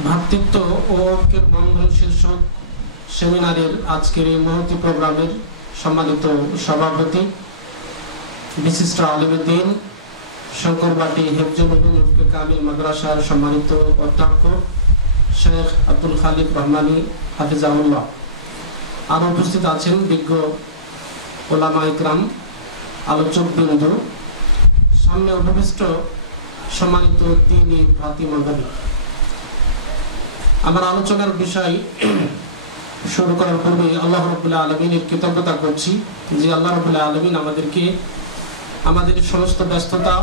ভ্রাতৃত্ব ও ঐক্যের বন্ধন শীর্ষক সেমিনারের আজকের এই মহতী প্রোগ্রামের সম্মানিত সভাপতি, বিশিষ্ট আলেমে দ্বীন, শঙ্করবাটি হেফজুল উলুম কামিল মাদ্রাসার সম্মানিত অধ্যক্ষ শেখ আব্দুল খালিক রহমানী হাফিজাহুল্লাহ, আরও উপস্থিত আছেন বিজ্ঞ ওলামা ইকরাম, আলোচক বিন্দু, সামনে উপবিষ্ট সম্মানিত দ্বীনী ভ্রাতৃমণ্ডলী। আমার আলোচনার বিষয় শুরু করার পূর্বে আল্লাহ রাব্বুল আলামিনের কৃতজ্ঞতা করছি যে আল্লাহ রাব্বুল আলামিন আমাদেরকে আমাদের সমস্ত ব্যস্ততা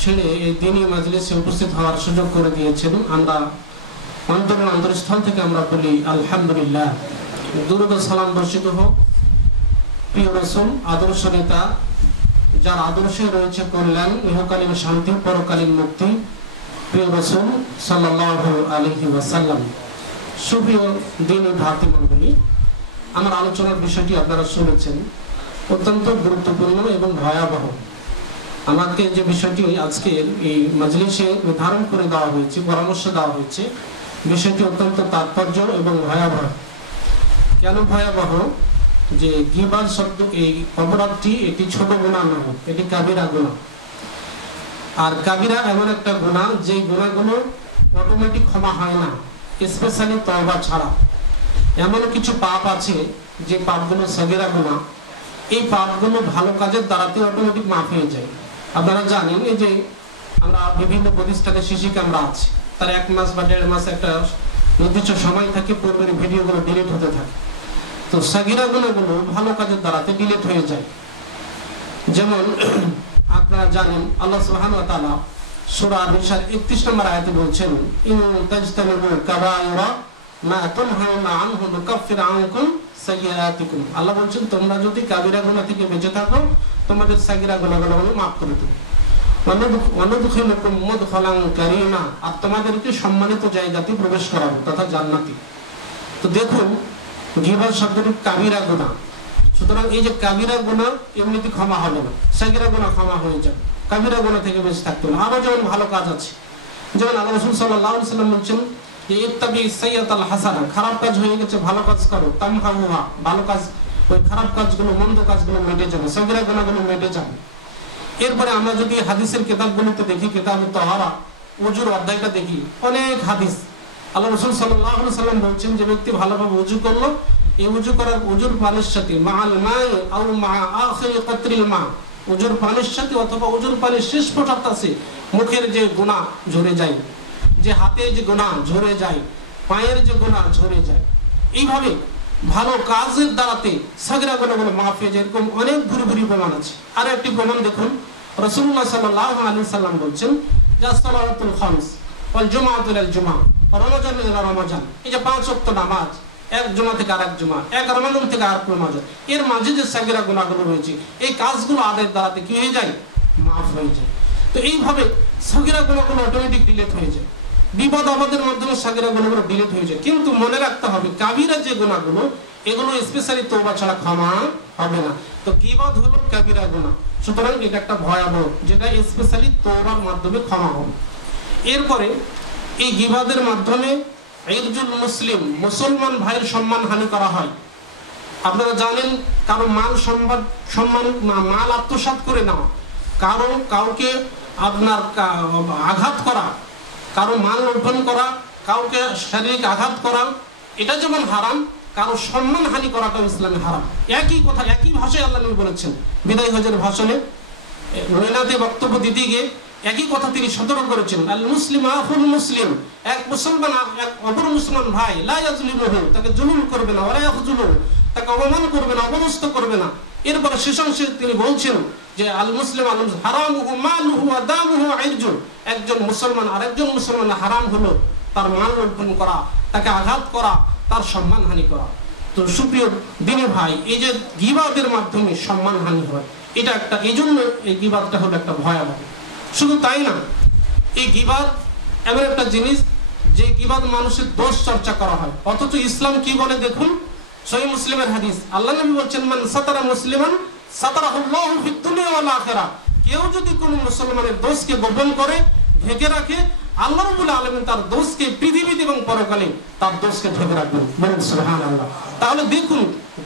ছেড়ে এই দ্বীনী মাজলিসে উপস্থিত হওয়ার সুযোগ করে দিয়েছেন। আমরা অন্তরের অন্তরস্থল থেকে আমরা বলি আলহামদুলিল্লাহ। দুরূদ ও সালাম বর্ষিত হোক প্রিয় রাসূল, আদর্শ নেতা, যার আদর্শে রয়েছে কল্যাণ, ইহকালীন শান্তি, পরকালীন মুক্তি, প্রিয় রাসূল সাল্লাল্লাহু আলাইহি ওয়াসাল্লাম। সুপ্রিয় দ্বীনী ভ্রাতৃমণ্ডলী, আমার আলোচনার বিষয়টি আপনারা শুনেছেন, অত্যন্ত গুরুত্বপূর্ণ এবং ভয়াবহ। আমাকে যে বিষয়টি আজকের এই মাজলিসে নির্ধারণ করে দেওয়া হয়েছে, পরামর্শ দেওয়া হয়েছে, বিষয়টি অত্যন্ত তাৎপর্য এবং ভয়াবহ। কেন ভয়াবহ? যে গীবত শব্দ, এই অপরাধটি এটি ছোট গুনাহ নয়, এটি কাবিরা গুনাহ। আর কাবিরা এমন একটা গুনাহ যে গুনাহগুলো অটোমেটিক ক্ষমা হয় না, স্পেশালি তওবা ছাড়া। এমন কিছু পাপ আছে যে পাপগুলো সগীরা গুনাহ, এই পাপগুলো ভালো কাজের দ্বারাতে অটোমেটিক মাফ হয়ে যায়। আপনারা জানেন এই যে আমরা বিভিন্ন প্রতিষ্ঠানে শিশির ক্যামেরা আছে, তার 1 মাস বা 1.5 মাস একটা নির্দিষ্ট সময় থাকে, পূর্বের ভিডিওগুলো ডিলিট হতে থাকে। তো সগীরা গুনাহগুলো ভালো কাজের দ্বারাতে ডিলিট হয়ে যায়। যেমন আপনারা জানেন আল্লাহ সুবহানাহু ওয়া তাআলা সূরা আন-নিসার 31 নম্বর আয়াতে বলছেন, ইন তাজতানিবু কাবায়িরা মা তুনহাউনা আনহু নুকাফির আনকুম সাইয়্যাতিকুম। আল্লাহ বলছেন তোমরা যদি কাবিরা গুনাহ থেকে বেঁচে থাকো, তোমাদের সাগীরা গুনাহগুলো মাফ করে দেব। ওয়ানুদখিলুকুম মুদখালান কারীমা, আর তোমাদেরকে সম্মানিত জায়গাতে প্রবেশ করাবো, তথা জান্নাতে। তো দেখুন, গীবত শব্দটি কাবিরা গুনাহ। সুতরাং এই যে কাবিরা গুনাহ এমনিতে ক্ষমা হবে না, সাগীরা গুনাহ ক্ষমা হয়ে যাবে, কাবিরা গুনাহ থেকে বেঁচে থাকতে হবে। আবার যেমন ভালো কাজ আছে, যেমন আল্লাহ রাসূল সাল্লাল্লাহু আলাইহি ওয়াসাল্লাম বলছেন যে ইত্তাবি সাইয়্যাতাল হাসানা, খারাপ কাজ হয়ে গেছে ভালো কাজ করো, তামহাউহা, ভালো কাজ, ওই খারাপ কাজগুলো, মন্দ কাজগুলো মিটে যাবে, সাগীরা গুনাহগুলো মিটে যাবে। এরপরে আমরা যদি হাদিসের কিতাবগুলোতে দেখি, কিতাবুত তাহারা, ওযুর অধ্যায়টা দেখি, অনেক হাদিস। আল্লাহ রাসূল সাল্লাল্লাহু আলাইহি ওয়াসাল্লাম বলছেন যে ব্যক্তি ভালোভাবে ওযু করলো, এই ওযু করার ওযুর পানির সাথে মাআল মাই আও মা আখির কতরিল মা, ওযুর পানির সাথে অথবা ওযুর পানির শেষ ফোঁটার কাছে মুখের যে গুনাহ ঝরে যায়, যে হাতের যে গুনাহ ঝরে যায়, পায়ের যে গুনাহ ঝরে যায়, এইভাবে ভালো কাজের দ্বারাতে সাগীরা গুনাহগুলো মাফ হয়ে যায়। এরকম অনেক ঘুরি প্রমাণ আছে। আর একটি প্রমাণ দেখুন, রাসূলুল্লাহ সাল্লাল্লাহু আলাইহি ওয়াসাল্লাম বলছেন যে সালাতুল খামস ওয়াল জুমআতু ইলাল জুমআ, রমজান ইলা রমজান, এই যে 5 ওয়াক্ত নামাজ, এক জুমা থেকে আরেক জুমা, এক রমজান থেকে আরেক রমজান, এর মাঝে যে সাগীরা গুনাহগুলো রয়েছে, এই কাজগুলো আদায়ের দ্বারাতে কি হয়ে যায়? মাফ হয়ে যায়। তো এইভাবে সাগীরা গুনাহগুলো অটোমেটিক ডিলিট হয়ে যায়। বিপদ আপদের মাধ্যমে সাগীরা গুনাহগুলো ডিলিট হয়ে যায়। কিন্তু মনে রাখতে হবে, কাবিরা যে গুনাহগুলো, এগুলো স্পেশালি তওবা ছাড়া ক্ষমা হবে না। তো গীবত হলো কাবিরা গুনাহ, সুতরাং এটা একটা ভয়াবহ, যেটা স্পেশালি তওবার মাধ্যমে ক্ষমা হবে। এরপরে এই গীবতের মাধ্যমে ইরজুল মুসলিম, মুসলমান ভাইয়ের সম্মান হানি করা হয়। আপনারা জানেন, কারো সম্মান মাল আত্মসাৎ করে নেওয়া, কাউকে আপনার আঘাত করা, কারো মাল লুণ্ঠন করা, কাউকে শারীরিক আঘাত করা, এটা যেমন হারাম, কারো সম্মান হানি করাটাও ইসলামে হারাম। একই কথা, একই ভাষায় আল্লাহ নবী বলেছেন বিদায় হজের ভাষণে, মিলাদে বক্তব্য দিতে গিয়ে একই কথা তিনি সতর্ক করেছেন, আল মুসলিম আখুল মুসলিম, এক মুসলমান এক অপর মুসলমান ভাই, লা ইয়াজলিমুহু, তাকে জুলুম করবে না, ওয়ালা ইয়াখজুলুহু, তাকে অপমান করবে না, অপদস্থ করবে না। এরপর শেষাংশে তিনি বলছেন যে আল মুসলিম আল হারামুহু মালুহু ওয়া দামুহু ইরজু, একজন মুসলমান আরেকজন মুসলমান হারাম হলো তার মাল লুণ্ঠন করা, তাকে আঘাত করা, তার সম্মানহানি করা। তো সুপ্রিয় দ্বীনী ভাই, এই যে গীবতের মাধ্যমে সম্মানহানি হয়, এটা একটা, এই জন্য এই গীবতটা হলো একটা ভয়াবহ। শুধু তাই না, এই গীবত এমন একটা জিনিস যে গীবত মানুষের দোষ চর্চা করা হয়। অথচ ইসলাম কি বলে দেখুন, সহিহ মুসলিমের হাদিস, আল্লাহ নবী বলছেন মান সাতারা মুসলিমান সাতারাহুল্লাহু ফিদ দুনিয়া ওয়াল আখিরাহ, কেউ যদি কোনো মুসলমানের দোষকে গোপন করে, ঢেকে রাখে, আল্লাহ রাব্বুল আলামিন তার দোষকে পৃথিবীতে এবং পরকালে তার দোষকে ঢেকে রাখবেন। বলুন সুবহানাল্লাহ। তাহলে দেখুন,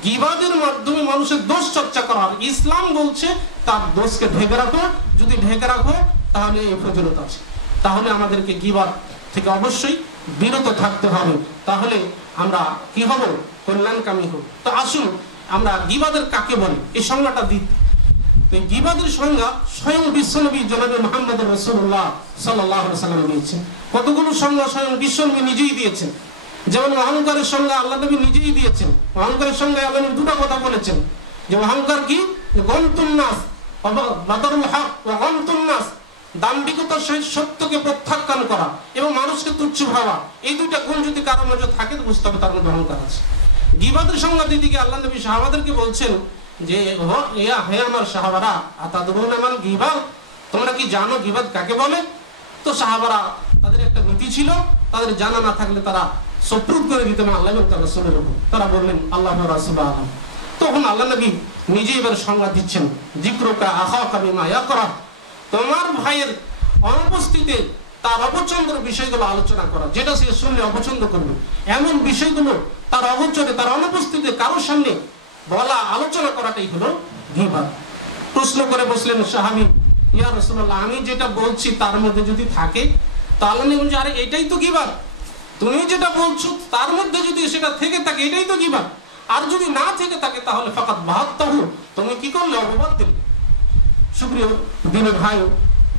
গীবাতের মাধ্যমে মানুষের দোষ চর্চা করা হয়। ইসলাম বলছে তার দোষকে ঢেকে রাখো, যদি ঢেকে রাখো তাহলে এই ফজিলত আছে। তাহলে আমাদেরকে গীবাত থেকে অবশ্যই বিরত থাকতে হবে, তাহলে আমরা কি হব? কল্যাণকামী হব। তো আসুন আমরা গীবাতের কাকে বলি এই সংজ্ঞাটা দিই। তো গীবাতের সংজ্ঞা স্বয়ং বিশ্বনবী জনাবে মুহাম্মদ রাসূলুল্লাহ সাল্লাল্লাহু আলাইহি ওয়াসাল্লাম দিয়েছেন। কতগুলো সংজ্ঞা স্বয়ং বিশ্বনবী নিজেই দিয়েছেন। যেমন অহংকারের সংজ্ঞা আল্লাহ নবী নিজেই দিয়েছেন। অহংকারের সংজ্ঞা আল্লাহ নবী দুটো কথা বলেছেন, যে অহংকার কি? গমতুন নাস ওয়া বাদরুল হক ওয়া গমতুন নাস, দাম্ভিকতার সহিত সত্যকে প্রত্যাখ্যান করা এবং মানুষকে তুচ্ছ ভাবা। এই দুইটা গুণ যদি কারো মধ্যে থাকে তো বুঝতে হবে তার মধ্যে অহংকার আছে। গীবাতের সংজ্ঞা দিদিকে আল্লাহ নবী সাহাবাদেরকে বলছেন যে হে আমার সাহাবারা, আতাদরুনা মান গীবাত, তোমরা কি জানো গীবাত কাকে বলে? তো সাহাবারা তাদের একটা নীতি ছিল, তাদের জানা না থাকলে তারা সপ্রুত করে দিতেন আল্লাহ এবং তার রাসূলের উপর। তারা বললেন আল্লাহ ওয়া রাসূলুহু আ'লাম। তখন আল্লাহ নবী নিজেই এবার সংজ্ঞা দিচ্ছেন, যিকরুকা আখাকা বিমা ইয়াকরা, তোমার ভাইয়ের অনুপস্থিতিতে তার অপছন্দের বিষয়গুলো আলোচনা করা, যেটা সে শুনলে অপছন্দ করবে এমন বিষয়গুলো তার অগোচরে, তার অনুপস্থিতিতে কারোর সামনে বলা, আলোচনা করাটাই হলো গীবাত। প্রশ্ন করে বসলেন সাহাবী, ইয়া রাসূলুল্লাহ, আমি যেটা বলছি তার মধ্যে যদি থাকে তাহলে আমি বলছি, আরে এটাই তো গীবাত। তুমি যেটা বলছো তার মধ্যে যদি সেটা থেকে থাকে এটাই তো গীবাত। আর যদি না থেকে থাকে তাহলে ফাকাত বাহাত্তাহু, তুমি কি করলে? অপবাদ দিলে। সুপ্রিয় দিনের ভাই,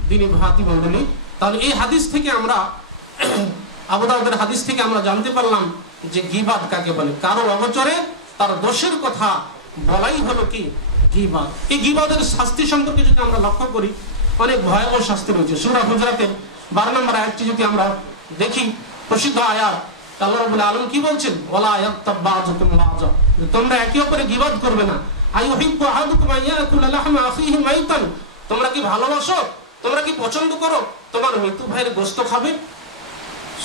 দিনী ভাতি মণ্ডলী, তাহলে এই হাদিস থেকে আমরা, আবু দাউদের হাদিস থেকে আমরা জানতে পারলাম যে গীবাত কাকে বলে। কারো অগোচরে তার দোষের কথা বলাই হলো কি? গীবাত। এই গীবাতের শাস্তি সম্পর্কে যদি আমরা লক্ষ্য করি, অনেক ভয়াবহ শাস্তি রয়েছে। সূরা হুজরাতের 12 নম্বর আয়াতটি যদি আমরা দেখি, প্রসিদ্ধ আয়াত, আল্লাহ রাব্বুল আলামিন কি বলছেন? ওয়ালা ইয়াক্তাব বাযুকুম বাযা, তোমরা একে অপরের গীবাত করবে না। আইয়ুহিব্বু আহাদুকুম আইয়াকুলা লাহমা আখিহি মাইতান, তোমরা কি ভালোবাসো, তোমরা কি পছন্দ করো তোমার মৃত ভাইয়ের গোশত খাবে?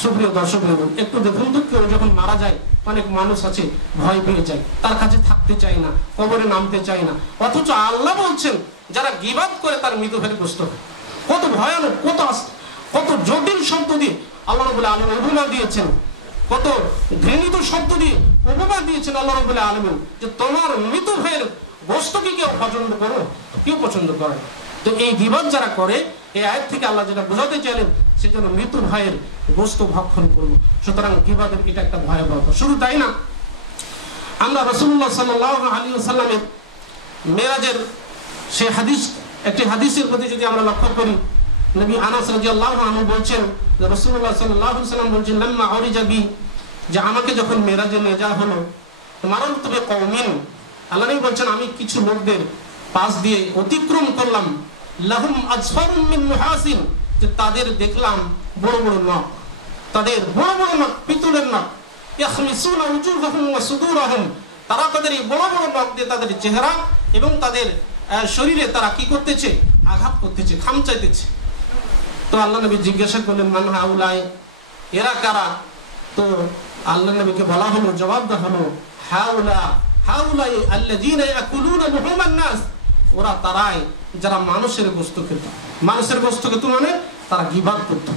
সুপ্রিয় দর্শক, একটু দেখুন তো, কেউ যখন মারা যায় অনেক মানুষ আছে ভয় পেয়ে যায়, তার কাছে থাকতে চায় না, কবরে নামতে চায় না। অথচ আল্লাহ বলছেন যারা গীবাত করে তার মৃত ভাইয়ের গোশত খায়। কত ভয়ানক, কত জটিল শব্দ দিয়ে আল্লাহ রাব্বুল আলামিন উপমা দিয়েছেন, কত ঘৃণিত শব্দ দিয়ে উপমা দিয়েছেন আল্লাহ রাব্বুল আলামিন, যে তোমার মৃত ভাইয়ের গোশত কি কেউ পছন্দ করো? কেউ পছন্দ করে। তো এই গীবাত যারা করে, এই আয়াত থেকে আল্লাহ যেটা বোঝাতে চাইলেন, সেজন্য মৃত ভাইয়ের গোশত ভক্ষণ করবো। সুতরাং গীবাতের এটা একটা ভয়াবহ। শুধু তাই না, আমরা রাসূলুল্লাহ সাল্লাল্লাহু আলাইহি ওয়াসাল্লামের মেরাজের সেই হাদিস, একটি হাদিসের প্রতি যদি আমরা লক্ষ্য করি, নবী আনাস রাদিয়াল্লাহু আনহু বলছেন, রাসূলুল্লাহ সাল্লাল্লাহু আলাইহি ওয়াসাল্লাম বলছেন, লাম্মা উরিজা বি, যে আমাকে যখন মেরাজে নিয়ে যাওয়া হলো, মারারতু বিকওমিন, আল্লাহ নবী বলছেন আমি কিছু লোকদের পাশ দিয়ে অতিক্রম করলাম, লাহুম আজফারুম মিন মুহাসিন, যে তাদের দেখলাম বড় বড় নখ, তাদের বড় বড় নখ, পিতলের নখ, ইয়াখমিসুনা উজুহাহুম ওয়া সুদুরাহুম, তারা তাদের এই বড় বড় নখ দিয়ে তাদের চেহারা এবং তাদের শরীরে তারা কি করতেছে? আঘাত করতেছে, খামচাইতেছে। তো আল্লাহ নবী জিজ্ঞাসা করলেন, মান হাউলাই, এরা কারা? তো আল্লাহ নবীকে বলা হলো, জবাব দেওয়া হলো, হাউলাই আল্লাযীনা ইয়াকুলুনা লুহুমান নাস, ওরা তারাই যারা মানুষের গোশত খেত। মানুষের গোশত খেত মানে তারা গীবাত করত।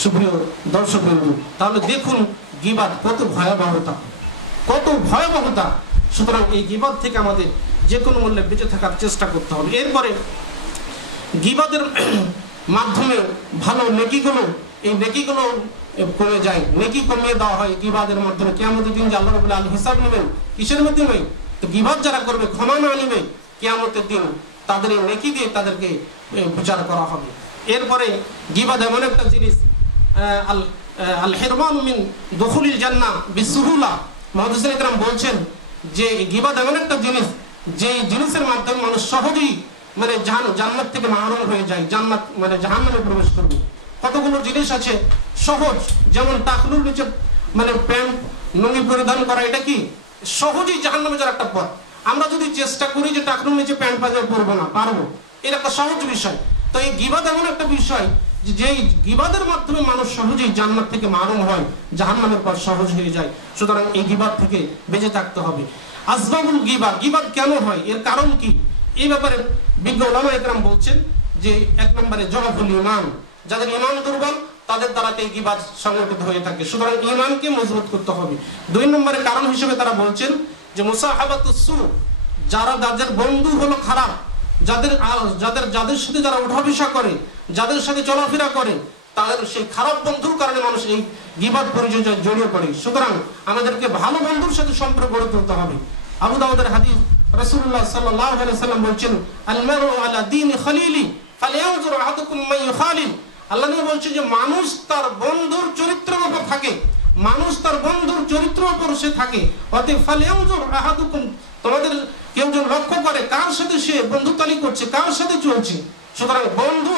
সুপ্রিয় দর্শক বন্ধু, তাহলে দেখুন গীবাত কত ভয়াবহতা, কত ভয়াবহতা। সুতরাং এই গীবাত থেকে আমাদের যে কোনো মূল্যে বেঁচে থাকার চেষ্টা করতে হবে। এরপরে গীবাতের মাধ্যমে ভালো নেকিগুলো, এই নেকিগুলো কমে যায়, নেকি কমিয়ে দেওয়া হয় গীবাতের মাধ্যমে। কিয়ামতের দিন যে আল্লাহ রাব্বুল আলামিন হিসাব নেবেন কিসের মাধ্যমে? তো গীবাত যারা করবে, ক্ষমা না নিবে, কিয়ামতের দিন তাদের এই নেকি দিয়ে তাদেরকে বিচার করা হবে। এরপরে গীবাত এমন একটা জিনিস, আল হিরমান মিন দুখুলিল জান্নাহ বিসুহুলা, মুহাদ্দিসিন ইকরাম বলছেন যে গীবাত এমন একটা জিনিস, যে জিনিসের মাধ্যমে মানুষ সহজেই মানে জান্নাত থেকে মাহরুম হয়ে যায়, জান্নাত মানে জাহান্নামে প্রবেশ করবে। কতগুলো জিনিস আছে সহজ, যেমন টাকনুর নিচে মানে প্যান্ট লুঙ্গি পরিধান করা, এটা কি সহজেই জাহান্নামে যাওয়ার একটা পথ। আমরা যদি চেষ্টা করি যে টাকনুর নিচে প্যান্ট পাজামা পরবো না, পারবো, এটা একটা সহজ বিষয়। তো এই গীবাত এমন একটা বিষয় যে গীবাতের মাধ্যমে মানুষ সহজেই জান্নাত থেকে মাহরুম হয়, জাহান্নামের পথ সহজ হয়ে যায়। সুতরাং এই গীবাত থেকে বেঁচে থাকতে হবে। আসবাবুল গীবাত, গীবাত কেন হয়, এর কারণ কি? এই ব্যাপারে বিজ্ঞ উলামা ইকরাম বলছেন যে 1 নম্বরে জওয়াবুল ঈমান, যাদের ঈমান দুর্বল তাদের দ্বারাতে এই গীবাত সংগঠিত হয়ে থাকে। সুতরাং ঈমানকে মজবুত করতে হবে। 2 নম্বরের কারণ হিসেবে তারা বলছেন যে মুসাহাবাতুস সু, যাদের বন্ধু হলো খারাপ, যাদের সাথে যারা উঠাভিসা করে, যাদের সাথে চলাফেরা করে, তাদের সেই খারাপ বন্ধুর কারণে মানুষ এই গীবাত পরিচর্যায় জড়িয়ে পড়ে। সুতরাং আমাদেরকে ভালো বন্ধুর সাথে সম্পর্ক গড়ে তুলতে হবে। আবু দাউদের হাদিস, রাসূলুল্লাহ সাল্লাল্লাহু আলাইহি ওয়াসাল্লাম বলছেন, আল মারউ আলা দীনি খলিলি ফালইয়ানজুর আহাদুকুম মান ইউখালিল। আল্লাহ নবী বলছেন যে মানুষ তার বন্ধুর চরিত্রের উপর থাকে, মানুষ তার বন্ধুর চরিত্রের উপর সে থাকে। অতএব ফালইয়ানজুর আহাদুকুম, তোমাদের কেউ যেন লক্ষ্য করে কার সাথে সে বন্ধুতালি করছে, কার সাথে চলছে। সুতরাং বন্ধু,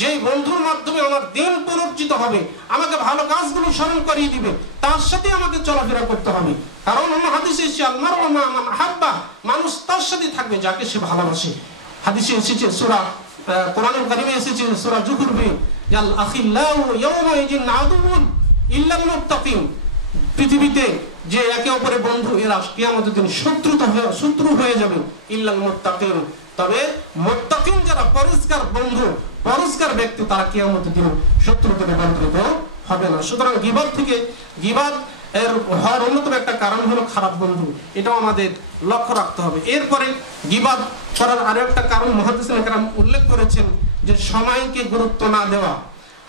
যে বন্ধুর মাধ্যমে আমার দিন পুনর্জিত হবে, আমাকে ভালো কাজগুলো স্মরণ করিয়ে দিবে, তার সাথে আমাকে চলাফেরা করতে হবে। কারণ অন্য হাদিসে এসেছে আল মারউ মা মান আহাব্বা, মানুষ তার সাথে থাকবে যাকে সে ভালোবাসে। হাদিসে এসেছে সূরা কোরআনুল কারীমে এসেছে সূরা যুখরুফে, আল আখিল্লাউ ইয়াওমা ইযিন আদুউন ইল্লাল মুত্তাকিন। পৃথিবীতে যে একে অপরের বন্ধু, এরা কিয়ামতের দিন শত্রু হয়ে যাবে, ইল্লাল মুত্তাকিন। তবে মুত্তাকিন যারা পরিষ্কার বন্ধু, পরিষ্কার ব্যক্তি, তারা কিয়ামতের দিন শত্রুতে রূপান্তরিত হবে না। সুতরাং গীবাত এর হওয়ার অন্যতম একটা কারণ হলো খারাপ বন্ধু, এটাও আমাদের লক্ষ্য রাখতে হবে। এরপরে গীবাত করার আরো একটা কারণ মুহাদ্দিসিনে কেরাম উল্লেখ করেছেন যে সময়কে গুরুত্ব না দেওয়া।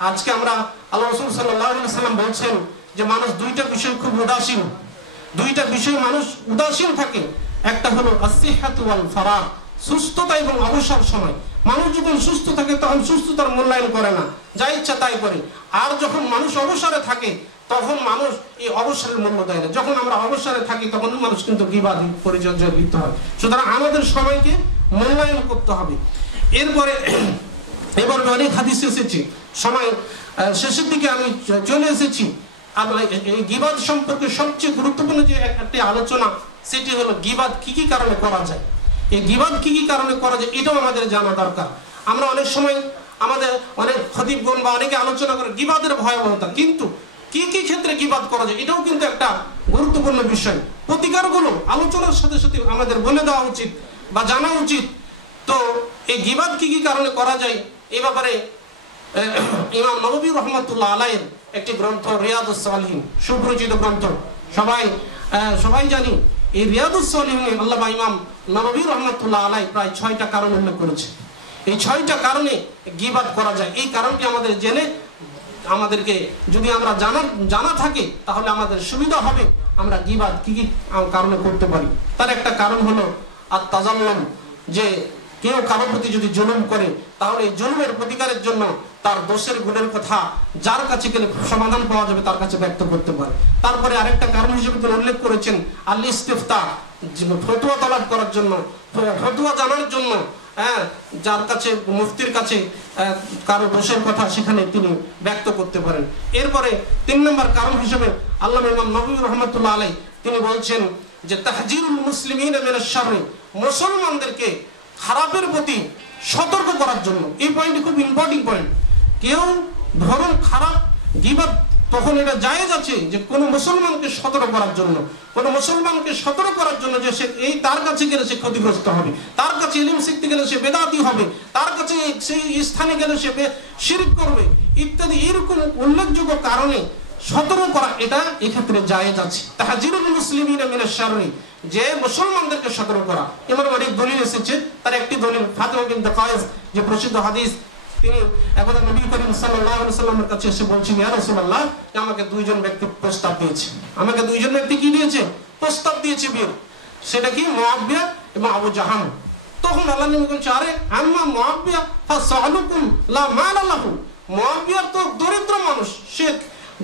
আজকে আমরা আল্লাহ রাসূল সাল্লাল্লাহু আলাইহি ওয়াসাল্লাম বলছেন যে মানুষ 2টা বিষয় খুব উদাসীন, 2টা বিষয় মানুষ উদাসীন থাকে। একটা হলো আসিহাতু ওয়াল ফারাগ, সুস্থতা এবং অবসর সময়। মানুষ যখন সুস্থ থাকে তখন সুস্থতার মূল্যায়ন করে না, যা ইচ্ছা তাই করে। আর যখন মানুষ অবসরে থাকে তখন মানুষ এই অবসরের মূল্য দেয় না। যখন আমরা অবসরে থাকি তখন মানুষ কিন্তু গীবাত পরিচর্যায় লিপ্ত হয়। সুতরাং আমাদের সময়কে মূল্যায়ন করতে হবে। এরপরে এবার অনেক হাদিস এসেছে, সময় শেষের দিকে আমি চলে এসেছি। এই গীবাত সম্পর্কে সবচেয়ে গুরুত্বপূর্ণ যে একটি আলোচনা, সেটি হলো গীবাত কি কি কারণে করা যায়। এই গীবাত কি কি কারণে করা যায় এটাও আমাদের জানা দরকার। আমরা অনেক সময় আমাদের অনেক খতিবগণ বা অনেকে আলোচনা করে গীবাতের ভয়াবহতা, কিন্তু কি কি ক্ষেত্রে গীবাত করা যায় এটাও কিন্তু একটা গুরুত্বপূর্ণ বিষয়। প্রতিকারগুলো আলোচনার সাথে সাথে আমাদের বলে দেওয়া উচিত বা জানা উচিত। তো এই গীবাত কি কি কারণে করা যায় এই ব্যাপারে ইমাম নববী রাহমাতুল্লাহ আলাইহির একটি গ্রন্থ রিয়াদুস সালিহিন, সুপরিচিত গ্রন্থ, সবাই জানি। এই রিয়াদুস সালিহিনে আল্লামা ইমাম নববী রাহমাতুল্লাহ আলাইহি প্রায় 6টা কারণ উল্লেখ করেছে। এই 6টা কারণে গীবাত করা যায়। এই কারণটি আমাদের জেনে, আমাদেরকে যদি আমরা জানা থাকে তাহলে আমাদের সুবিধা হবে। আমরা গীবাত কি কি কারণে করতে পারি। তার একটা কারণ হলো আত-তাজাল্লুম, যে কেউ কারোর প্রতি যদি জুলুম করে তাহলে এই জুলুমের প্রতিকারের জন্য তার দোষের গুণের কথা যার কাছে গেলে সমাধান পাওয়া যাবে তার কাছে ব্যক্ত করতে পারে। তারপরে আরেকটা কারণ হিসেবে তিনি উল্লেখ করেছেন আল ইস্তিফতা, ফতোয়া তলব করার জন্য, ফতোয়া জানার জন্য, যার কাছে মুফতির কাছে কারো দোষের কথা সেখানে তিনি ব্যক্ত করতে পারেন। এরপরে 3 নম্বর কারণ হিসেবে আল্লামা ইমাম নববী রাহমাতুল্লাহ আলাইহি তিনি বলছেন যে তাহজিরুল মুসলিমিনা মিনাশ শাররি, মুসলমানদেরকে খারাপের প্রতি সতর্ক করার জন্য। এই পয়েন্টটি খুব ইম্পর্টেন্ট পয়েন্ট। কেউ ধরুন খারাপ গীবাত, তখন এটা জায়েজ আছে যে কোনো মুসলমানকে সতর্ক করার জন্য, কোনো মুসলমানকে সতর্ক করার জন্য যে সে তার কাছে গেলে সে ক্ষতিগ্রস্ত হবে, তার কাছে ইলম শিখতে গেলে সে বেদাতি হবে, তার কাছে সেই স্থানে গেলে সে শিরক করবে ইত্যাদি। এরকম উল্লেখযোগ্য কারণে সতর্ক করা এটা এক্ষেত্রে জায়েজ আছে। তাহজিরুল মুসলিমিনা মিনাশ শাররি, যে মুসলমানদেরকে সতর্ক করা। এমন অনেক দলিল এসেছে। তার একটি দলিল ফাতিমা বিনতে কায়েস, যে প্রসিদ্ধ হাদিস, তিনি একদা নবী করিম সাল্লাল্লাহু আলাইহি ওয়াসাল্লামের কাছে এসে বলছেন, ইয়া রাসূলুল্লাহ, আমাকে 2জন ব্যক্তি প্রস্তাব দিয়েছে, আমাকে 2জন ব্যক্তি কি দিয়েছে? প্রস্তাব দিয়েছে বিয়ের। সেটা কি? মুআবিয়া এবং আবু জাহাম। তখন আল্লাহ নবী বলছে, আরে আম্মা মুআবিয়া ফাসালুকুম লা মাল লাহু, মুআবিয়া তো দরিদ্র মানুষ, সে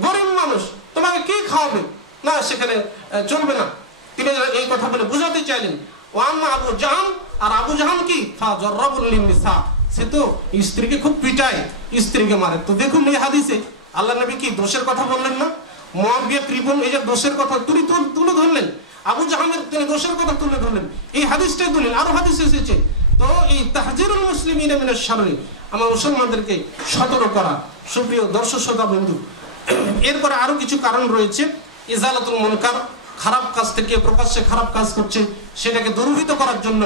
গরিব মানুষ, তোমাকে কি খাওয়াবে? না, সেখানে চলবে না। তিনি এই কথা বলে বুঝাতে চাইলেন। ও আম্মা আবু জাহাম, আর আবু জাহাম কি? ফাজাররাবুল লিনিসা, সে তো স্ত্রীকে খুব পিটায়, স্ত্রীকে মারে। তো দেখুন এই হাদিসে আল্লাহ নবী কি দোষের কথা বললেন না? মুআবিয়া ত্রিভুন এই যে দোষের কথা তুলে ধরলেন, আবু জাহামের তিনি দোষের কথা তুলে ধরলেন। এই হাদিসটাই দলিল। আরো হাদিস এসেছে। তো এই তাহজিরুল মুসলিমিনা মিনাশ শাররি, আমার মুসলমানদেরকে সতর্ক করা। সুপ্রিয় দর্শক শ্রোতা বন্ধু, এরপরে আরো কিছু কারণ রয়েছে। ইজালাতুল মুনকার, খারাপ কাজ থেকে, প্রকাশ্যে খারাপ কাজ করছে সেটাকে দূরীভূত করার জন্য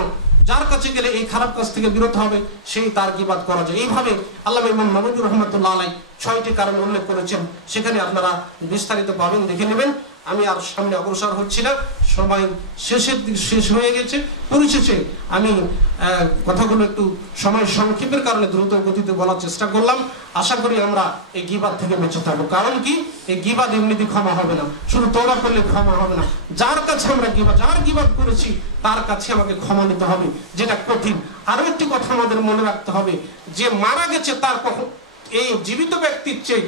যার কাছে গেলে এই খারাপ কাজ থেকে বিরত হবে সেই তার গীবাত করা যায়। এইভাবে আল্লামা ইমাম নববী রাহমাতুল্লাহ আলাইহি 6টি কারণ উল্লেখ করেছেন, সেখানে আপনারা বিস্তারিত পাবেন, দেখে নেবেন। আমি আর সামনে অগ্রসর হচ্ছি না, সময় শেষ হয়ে গেছে। পরিশেষে আমি কথাগুলো একটু সময় সংক্ষেপের কারণে দ্রুত গতিতে বলার চেষ্টা করলাম। আশা করি আমরা এই গীবাত থেকে বেঁচে থাকবো। কারণ কি, এই গীবাত এমনিতে ক্ষমা হবে না, শুধু তওবা করলে ক্ষমা হবে না। যার কাছে আমরা যার গীবাত করেছি তার কাছে আমাকে ক্ষমা নিতে হবে, যেটা কঠিন। আরো একটি কথা আমাদের মনে রাখতে হবে, যে মারা গেছে তার কখন এই জীবিত ব্যক্তির চেয়ে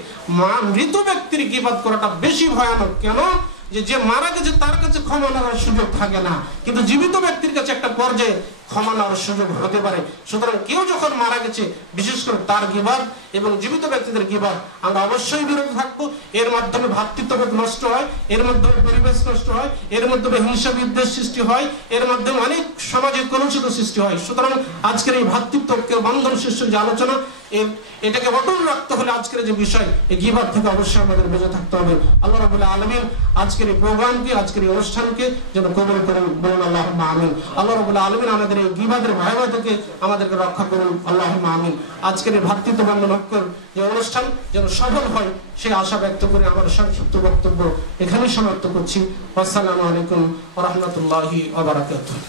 মৃত ব্যক্তির গীবাত করাটা বেশি ভয়ানক। কেন? যে মারা গেছে তার কাছে ক্ষমা নেওয়ার সুযোগ থাকে না, কিন্তু জীবিত ব্যক্তির কাছে একটা পর্যায়ে ক্ষমা নেওয়ার সুযোগ হতে পারে। সুতরাং কেউ যখন মারা গেছে, বিশেষ করে তার গীবাত এবং জীবিত ব্যক্তিদের গীবাত আমরা অবশ্যই বিরত থাকবো। এর মাধ্যমে ভ্রাতৃত্ববোধ নষ্ট হয়, এর মাধ্যমে পরিবেশ নষ্ট হয়, এর মাধ্যমে হিংসা বিদ্বেষ সৃষ্টি হয়, এর মাধ্যমে অনেক সমাজে কলুষিত সৃষ্টি হয়। সুতরাং আজকের এই ভ্রাতৃত্বকে বন্ধন শীর্ষক যে আলোচনা, এটাকে অটল রাখতে হলে আজকের যে বিষয়, এই গীবাত থেকে অবশ্যই আমাদের বেঁচে থাকতে হবে। আল্লাহ রাব্বুল আলামিন আজকের এই প্রোগ্রামকে, আজকের এই অনুষ্ঠানকে যেন কবুল করেন, বলুন আল্লাহুম্মা আমিন। আল্লাহ রাব্বুল আলামিন আমাদের এই গীবাতের ভয়াবহ থেকে আমাদেরকে রক্ষা করুন, আল্লাহুম্মা আমিন। আজকের এই ভ্রাতৃত্ব বন্ধন ঐক্যের যে অনুষ্ঠান যেন সফল হয় সেই আশা ব্যক্ত করে আমার সংক্ষিপ্ত বক্তব্য এখানেই সমাপ্ত করছি। আসসালামু আলাইকুম ওয়া রাহমাতুল্লাহি ওয়া বারাকাতুহু।